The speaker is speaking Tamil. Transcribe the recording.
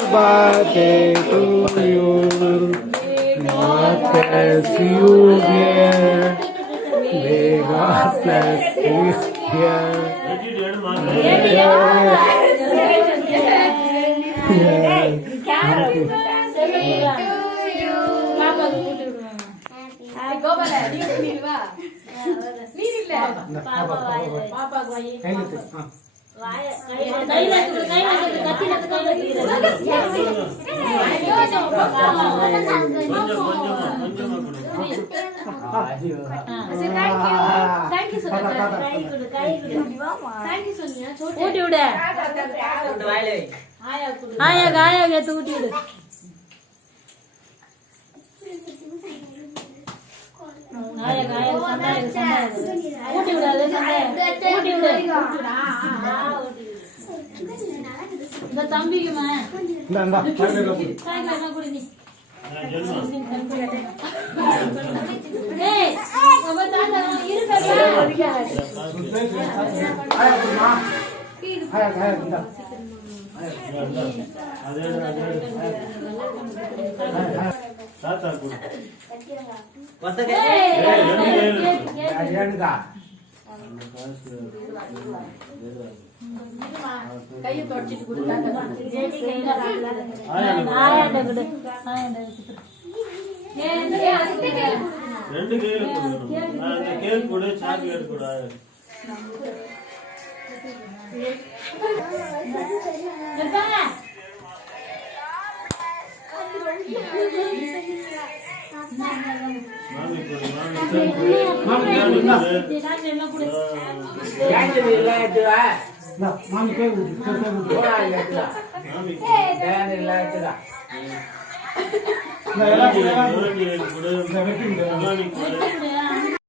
birthday to you. God bless you, dear. May God bless you, dear. தம்பிக்குமா கையை தொடச்சிட்டு கொடுத்தாங்க ரெண்டு கேக் கூட சாக்லேட் கூட மாமி மாமி